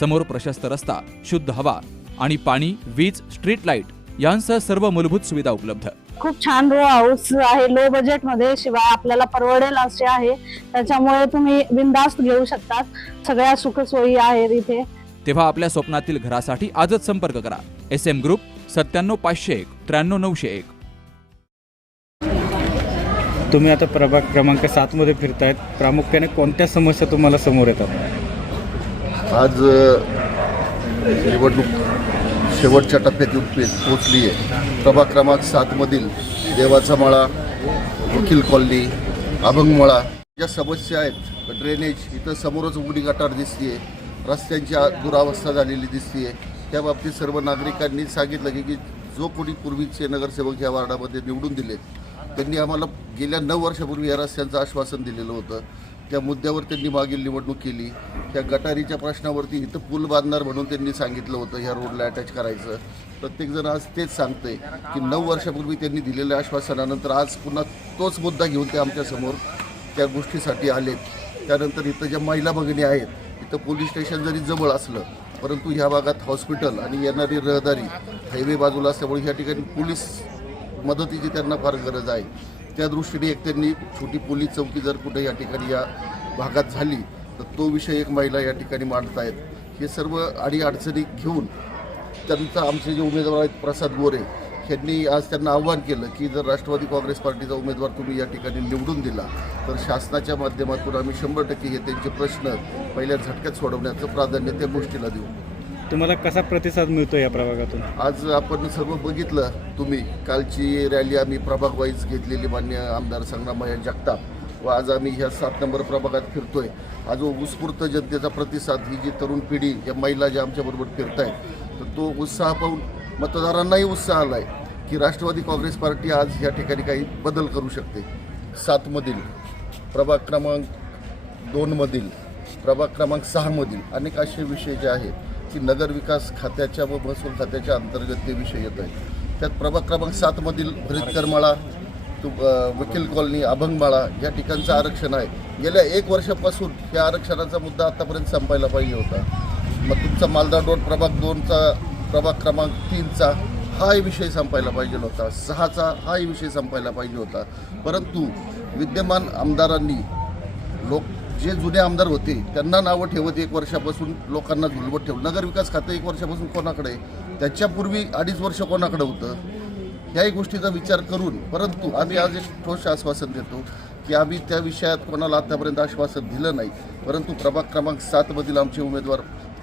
समोर प्रशस्त रस्ता शुद्ध हवा आणि पाणी वीज स्ट्रीट लाइट यांसह सर्व मूलभूत सुविधा उपलब्ध. खूप छान रो हाऊस आहे. लो बजेटमध्ये शिवाय आपल्याला परवडेल असे आहे. त्याच्यामुळे तुम्ही बिंदास्त घेऊ शकतात. सगळ्या सुखसोयी आहेत इथे. तेव्हा आपल्या स्वप्नातील घरासाठी आजच संपर्क करा. एस एम ग्रुप सत्त्याण्णव पाचशे एक त्र्याण्णव नऊशे एक. तुम्ही आता प्रभाग क्रमांक सातमध्ये फिरतायत. प्रामुख्याने कोणत्या समस्या तुम्हाला समोर येतात? आज निवडणूक शेवटच्या टप्प्यात येऊन पोचली आहे. प्रभाग क्रमांक सातमधील देवाचा मळा वकील कॉलनी अभंगमळा ज्या समस्या आहेत ड्रेनेज इथं समोरच उघडी गटार दिसतीये रस्त्यांची दुरावस्था झालेली दिसतीये. त्या बाबतीत सर्व नागरिकांनी सांगितलं की की जो कोणी पूर्वीचे नगरसेवक या वार्डामध्ये निवडून दिले त्यांनी आम्हाला गेल्या नऊ वर्षापूर्वी या रस्त्यांचं आश्वासन दिलेलं होतं. त्या मुद्द्यावर त्यांनी मागील निवडणूक केली. त्या गटारीच्या प्रश्नावरती इथं पूल बांधणार म्हणून त्यांनी सांगितलं होतं ह्या रोडला अटॅच करायचं. प्रत्येकजण आज तेच सांगतंय की नऊ वर्षापूर्वी त्यांनी दिलेल्या आश्वासनानंतर आज पुन्हा तोच मुद्दा घेऊन ते आमच्यासमोर त्या गोष्टीसाठी आलेत. त्यानंतर इथं ज्या महिला भगिनी आहेत इथं पोलीस स्टेशन जरी जवळ असलं परंतु ह्या भागात हॉस्पिटल आणि येणारी रहदारी हायवे बाजूला असल्यामुळे ह्या ठिकाणी पोलीस मदतीची त्यांना फार गरज आहे. त्या दृष्टीने एक त्यांनी छोटी पोलीस चौकी जर कुठे या ठिकाणी या भागात झाली तर तो विषय एक महिला या ठिकाणी मांडतायत. हे सर्व अडी अडचणी घेऊन त्यांचा आमचे जे उमेदवार आहेत प्रसाद गोरे यांनी आज त्यांना आव्हान केलं की जर राष्ट्रवादी काँग्रेस पार्टीचा उमेदवार तुम्ही या ठिकाणी निवडून दिला तर शासनाच्या माध्यमातून आम्ही शंभर टक्के हे त्यांचे प्रश्न पहिल्या झटक्यात सोडवण्याचं प्राधान्य त्या गोष्टीला देऊ. तुम्हाला कसा प्रतिसाद मिळतो या प्रभागातून? आज आपण सर्व बघितलं तुम्ही. कालची रॅली आम्ही प्रभाग वाईज घेतलेली मान्य आमदार संग्राम जगताप. व आज आम्ही ह्या सात नंबर प्रभागात फिरतोय. आज उत्स्फूर्त जनतेचा प्रतिसाद ही जी तरुण पिढी या महिला ज्या आमच्याबरोबर फिरतायत तर तो उत्साह पाहून मतदारांनाही उत्साह आला आहे की राष्ट्रवादी काँग्रेस पार्टी आज या ठिकाणी काही बदल करू शकते. सातमधील प्रभाग क्रमांक दोनमधील प्रभाग क्रमांक सहामधील अनेक असे विषय जे आहेत की नगरविकास खात्याच्या व महसूल खात्याच्या अंतर्गत ते विषय येत आहेत. त्यात प्रभाग क्रमांक सातमधील भरितकरमाळा तु वकील कॉलनी अभंगमाळा या ठिकाणचं आरक्षण आहे. गेल्या एक वर्षापासून या आरक्षणाचा मुद्दा आतापर्यंत संपायला पाहिजे होता. मग तुमचा मालदा रोड प्रभाग दोनचा प्रभाग क्रमांक तीनचा हाही विषय संपायला पाहिजे होता. सहाचा हाही विषय संपायला पाहिजे होता. परंतु विद्यमान आमदारांनी लोक जे जुने आमदार होते त्यांना नावं ठेवत एक वर्षापासून लोकांना झुलवत ठेवलं. नगरविकास खातं एक वर्षापासून कोणाकडे? त्याच्यापूर्वी अडीच वर्ष कोणाकडे होतं? ह्याही गोष्टीचा विचार करून परंतु आम्ही आज एक ठोस आश्वासन देतो की आम्ही त्या विषयात कोणाला आतापर्यंत आश्वासन दिलं नाही. परंतु प्रभाग क्रमांक सातमधील आमचे उमेदवार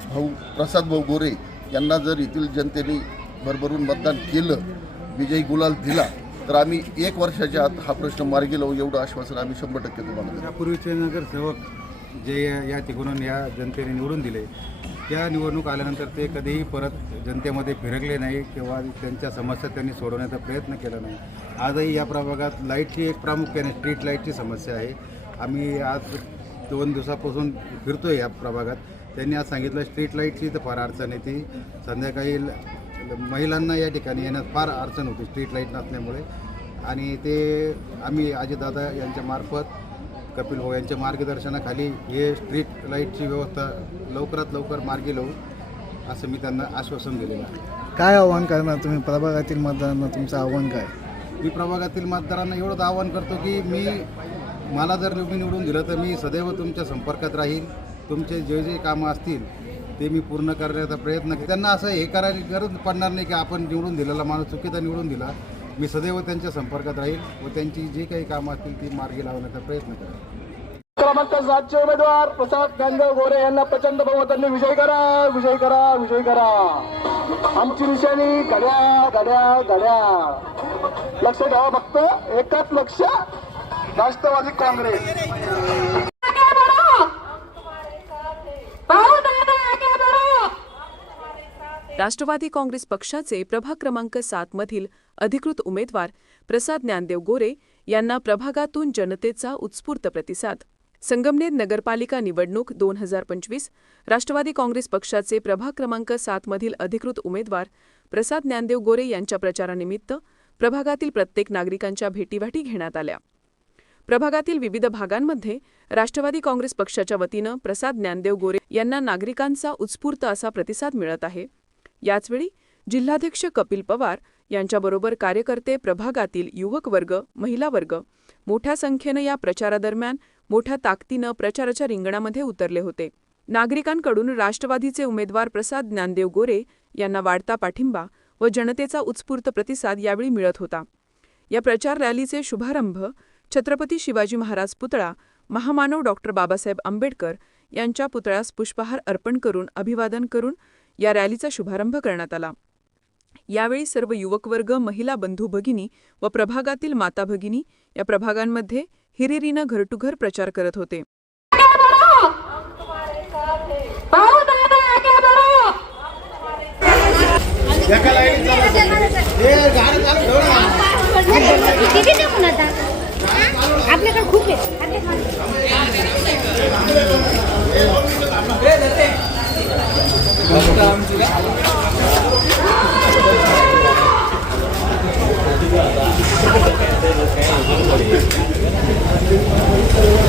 भाऊ प्रसाद भाऊ गोरे यांना जर येथील जनतेने भरभरून मतदान केलं विजयी गुलाल दिला तर आम्ही एक वर्षाच्या आत हा प्रश्न मार्गी लावू एवढं आश्वासन आम्ही शंभर टक्के तुम्हाला देतो. यापूर्वीचे नगरसेवक जे या या या जनतेने निवडून दिले त्या निवडणूक आल्यानंतर ते कधीही परत जनतेमध्ये फिरकले नाही किंवा त्यांच्या समस्या त्यांनी सोडवण्याचा प्रयत्न केला नाही. आजही या प्रभागात लाईटची एक प्रामुख्याने स्ट्रीट लाईटची समस्या आहे. आम्ही आज दोन दिवसापासून फिरतोय या प्रभागात. त्यांनी आज सांगितलं स्ट्रीट लाईटची तर फार अडचण येते संध्याकाळी महिलांना या ठिकाणी येण्यात फार अडचण होती स्ट्रीट लाइट नसल्यामुळे. आणि ते आम्ही अजितदादा यांच्या मार्फत कपिल भाऊ यांच्या मार्गदर्शनाखाली हे स्ट्रीट लाईटची व्यवस्था लवकरात लवकर मार्गी लावू असं मी त्यांना आश्वासन दिलेलं आहे. काय आव्हान करणार तुम्ही? प्रभागातील मतदारांना तुमचं आव्हान काय? मी प्रभागातील मतदारांना एवढंच आवाहन करतो की मी मला जर तुम्ही निवडून दिलं तर मी सदैव तुमच्या संपर्कात राहील. तुमचे जे जे कामं असतील ते मी पूर्ण करण्याचा प्रयत्न त्यांना असं हे करायची गरज पडणार नाही की आपण निवडून दिलेला माणूस चुकीचा निवडून दिला. मी सदैव त्यांच्या संपर्कात राहील व त्यांची जी काही कामं असतील ती मार्गी लावण्याचा प्रयत्न करेल क्रमांक सातचे उमेदवार प्रसाद गांधव गोरे यांना प्रचंड बहुमतांनी विजय करा विजय करा विजय करा. आमची निशाणी घड्या घड्या घड्या. लक्ष घ्यावं फक्त. एकच लक्ष राष्ट्रवादी काँग्रेस. राष्ट्रवादी काँग्रेस पक्षाचे प्रभाग क्रमांक सात मधील अधिकृत उमेदवार प्रसाद ज्ञानदेव गोरे यांना प्रभागातून जनतेचा उत्स्फूर्त प्रतिसाद. संगमनेर नगरपालिका निवडणूक दोन हजार पंचवीस राष्ट्रवादी काँग्रेस पक्षाचे प्रभाग क्रमांक सात मधील अधिकृत उमेदवार प्रसाद ज्ञानदेव गोरे यांच्या प्रचारानिमित्त प्रभागातील प्रत्येक नागरिकांच्या भेटीवाटी घेण्यात आल्या. प्रभागातील विविध भागांमध्ये राष्ट्रवादी काँग्रेस पक्षाच्या वतीनं प्रसाद ज्ञानदेव गोरे यांना नागरिकांचा उत्स्फूर्त असा प्रतिसाद मिळत आहे. याचवेळी जिल्हाध्यक्ष कपिल पवार यांच्याबरोबर कार्यकर्ते प्रभागातील युवक वर्ग महिला वर्ग मोठ्या संख्येनं या प्रचारादरम्यान मोठ्या ताकदीनं प्रचाराच्या रिंगणामध्ये उतरले होते. नागरिकांकडून राष्ट्रवादीचे उमेदवार प्रसाद ज्ञानदेव गोरे यांना वाढता पाठिंबा व जनतेचा उत्स्फूर्त प्रतिसाद यावेळी मिळत होता. या प्रचार रॅलीचे शुभारंभ छत्रपती शिवाजी महाराज पुतळा महामानव डॉक्टर बाबासाहेब आंबेडकर यांच्या पुतळ्यास पुष्पहार अर्पण करून अभिवादन करून या रॅलीचा शुभारंभ करण्यात आला यावेळी सर्व युवकवर्ग महिला बंधू भगिनी व प्रभागातील माता भगिनी या प्रभागांमध्ये हिरिरीनं घरटुघर प्रचार करत होते खूप Thank you.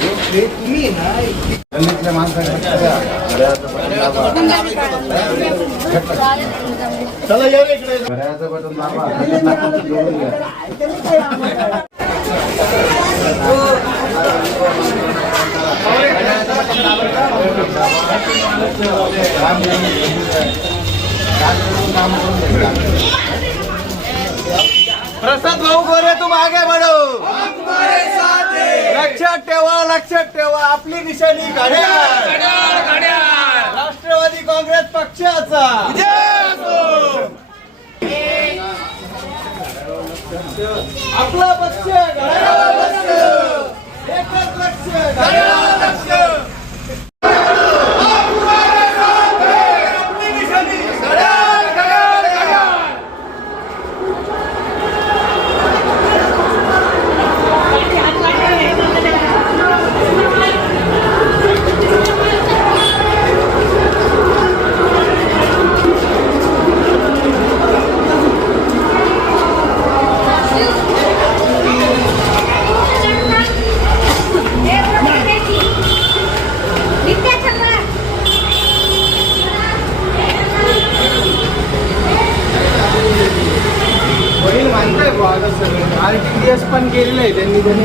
तुम्ही प्रसाद भाऊ गोरे तुम आगे बढ़ो लक्षात ठेवा लक्षात ठेवा. आपली निशाणी घड्याळ. राष्ट्रवादी काँग्रेस पक्षाचा. आपला पक्ष लक्ष एकच लक्ष आपली निशाणी घड्याळ घड्याळ घड्याळ वडील मानताय बुवा आता सगळं आर टी डी एस पण केलेलं आहे त्यांनी त्यांनी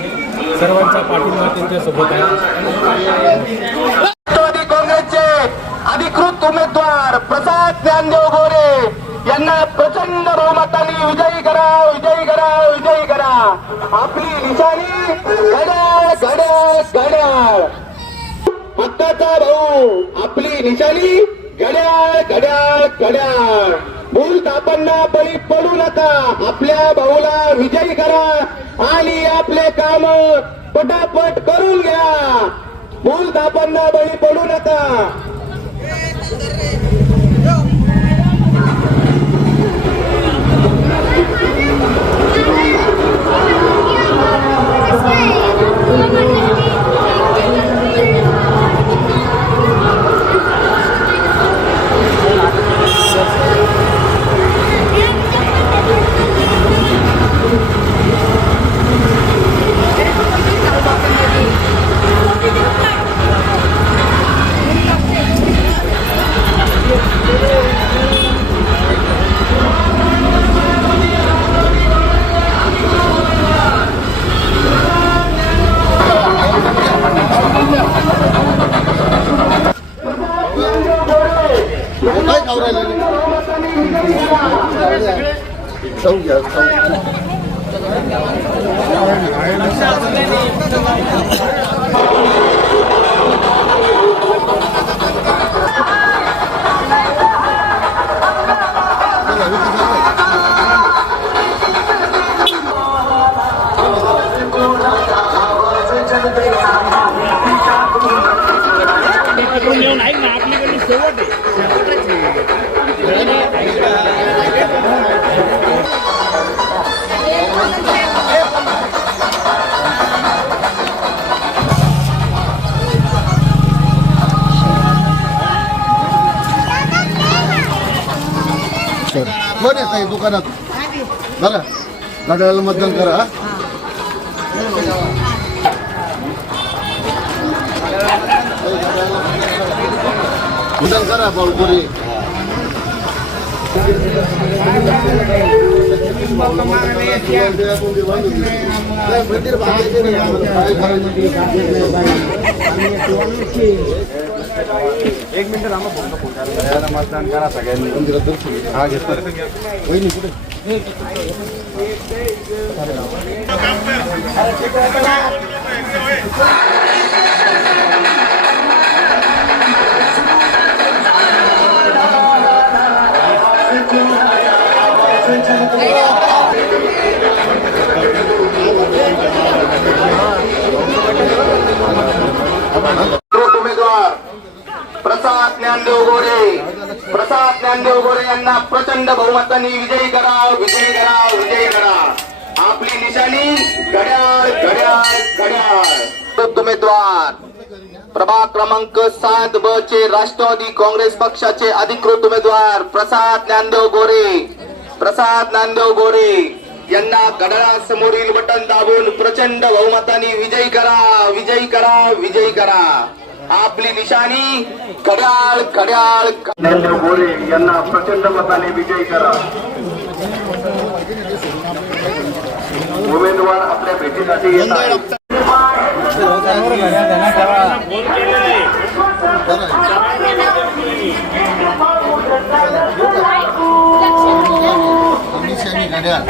सर्वांचा पाठिंबा त्यांच्यासोबत आहे. राष्ट्रवादी काँग्रेसचे अधिकृत उमेदवार प्रसाद ज्ञानदेव गोरे यांना प्रचंड बहुमताने विजयी करा विजयी करा विजयी करा. आपली निशाणी घड्याळ घड्याळ घड्याळ. भक्ताचा भाऊ आपली निशाणी घड्याळ घड्याळ घड्याळ. भूल तापांना बळी पडू नका. आपल्या भाऊला विजयी करा. आणि आपले काम पटापट करून घ्या. भूल तापांना बळी पडू नका. कोण येत आहे दुकानात बघा घड्याळाला मतदान करा हा? मतदान करा बाळपुरी एक मिनिट रामा फोन मतदान करा. सगळ्यांनी. हा घेतो. वहिनी कुठे? Come on, प्रसाद ज्ञानदेव गोरे. प्रसाद ज्ञानदेव गोरे यांना प्रचंड बहुमताने विजयी करा विजयी करा विजयी करा आपली निशाणी घड्याळ घड्याळ घड्याळ. उमेदवार. प्रभाग क्रमांक सात ब चे राष्ट्रवादी काँग्रेस पक्षाचे अधिकृत उमेदवार प्रसाद ज्ञानदेव गोरे. प्रसाद ज्ञानदेव गोरे यांना घड्याळासमोरील बटन दाबून प्रचंड बहुमताने विजयी करा विजयी करा विजयी करा. आपली निशाणी घड्याळ घड्याळ. ज्ञानदेव गोरे यांना प्रचंड मताने विजयी करा. उमेदवार आपल्या भेटीसाठी येत आहेत. निशाणी घड्याळ.